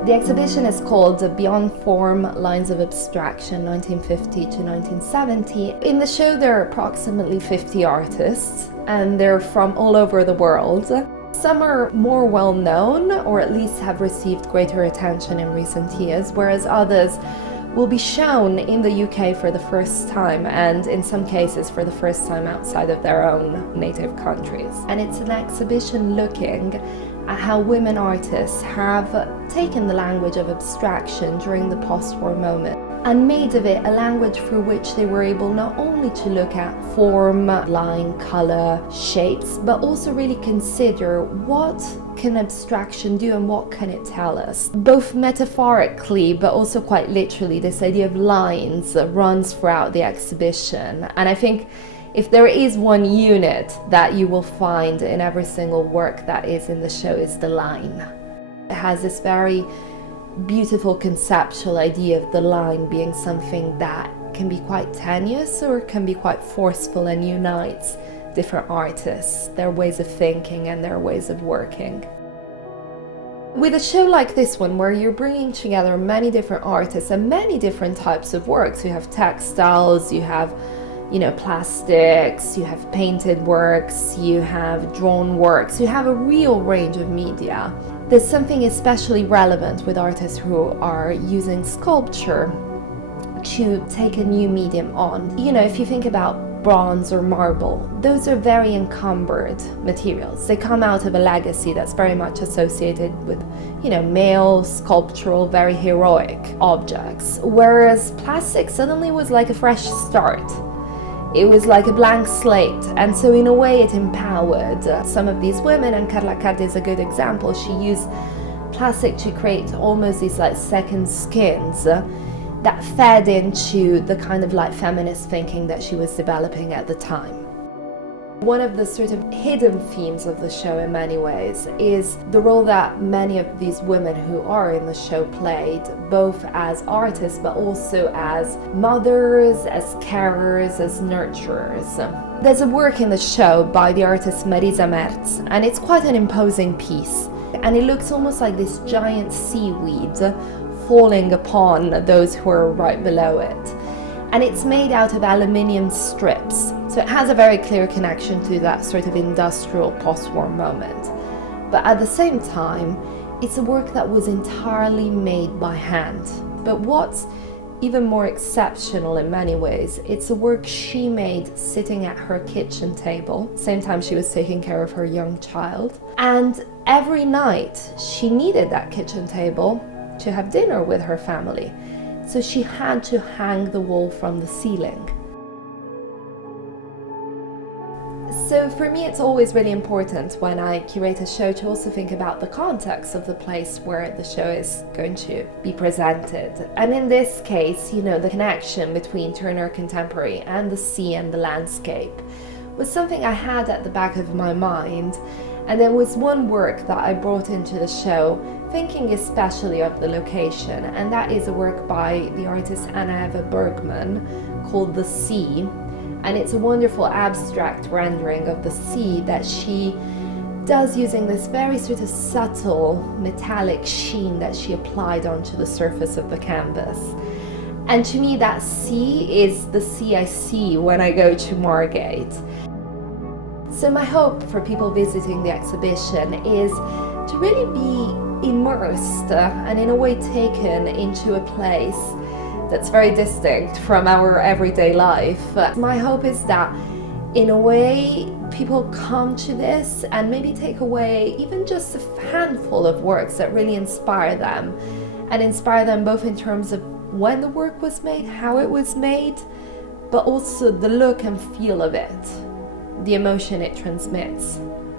The exhibition is called Beyond Form, Lines of Abstraction, 1950 to 1970. In the show there are approximately 50 artists, and they're from all over the world. Some are more well known, or at least have received greater attention in recent years, whereas others will be shown in the UK for the first time, and in some cases for the first time outside of their own native countries. And it's an exhibition looking at how women artists have taken the language of abstraction during the post-war moment and made of it a language through which they were able not only to look at form, line, color, shapes, but also really consider what can abstraction do and what can it tell us. Both metaphorically but also quite literally, this idea of lines runs throughout the exhibition. And I think if there is one unit that you will find in every single work that is in the show, is the line. It has this very beautiful conceptual idea of the line being something that can be quite tenuous or can be quite forceful and unites different artists, their ways of thinking and their ways of working. With a show like this one, where you're bringing together many different artists and many different types of works, you have textiles, you have plastics, you have painted works, you have drawn works, you have a real range of media. There's something especially relevant with artists who are using sculpture to take a new medium on. If you think about bronze or marble, those are very encumbered materials. They come out of a legacy that's very much associated with, male, sculptural, very heroic objects. Whereas plastic suddenly was like a fresh start. It was like a blank slate, and so in a way it empowered some of these women, and Carla Accardi is a good example. She used plastic to create almost these like second skins that fed into the kind of like feminist thinking that she was developing at the time. One of the sort of hidden themes of the show in many ways is the role that many of these women who are in the show played, both as artists but also as mothers, as carers, as nurturers. There's a work in the show by the artist Marisa Merz, and it's quite an imposing piece. And it looks almost like this giant seaweed falling upon those who are right below it. And it's made out of aluminium strips, so it has a very clear connection to that sort of industrial post-war moment. But at the same time, it's a work that was entirely made by hand. But what's even more exceptional in many ways, it's a work she made sitting at her kitchen table, same time she was taking care of her young child. And every night she needed that kitchen table to have dinner with her family. So she had to hang the wall from the ceiling. So for me, it's always really important when I curate a show to also think about the context of the place where the show is going to be presented. And in this case, the connection between Turner Contemporary and the sea and the landscape was something I had at the back of my mind. And there was one work that I brought into the show, thinking especially of the location, and that is a work by the artist Anna Eva Bergman called The Sea. And it's a wonderful abstract rendering of the sea that she does using this very sort of subtle metallic sheen that she applied onto the surface of the canvas. And to me, that sea is the sea I see when I go to Margate. So my hope for people visiting the exhibition is to really be immersed and in a way taken into a place that's very distinct from our everyday life. My hope is that in a way people come to this and maybe take away even just a handful of works that really inspire them, and inspire them both in terms of when the work was made, how it was made, but also the look and feel of it, the emotion it transmits.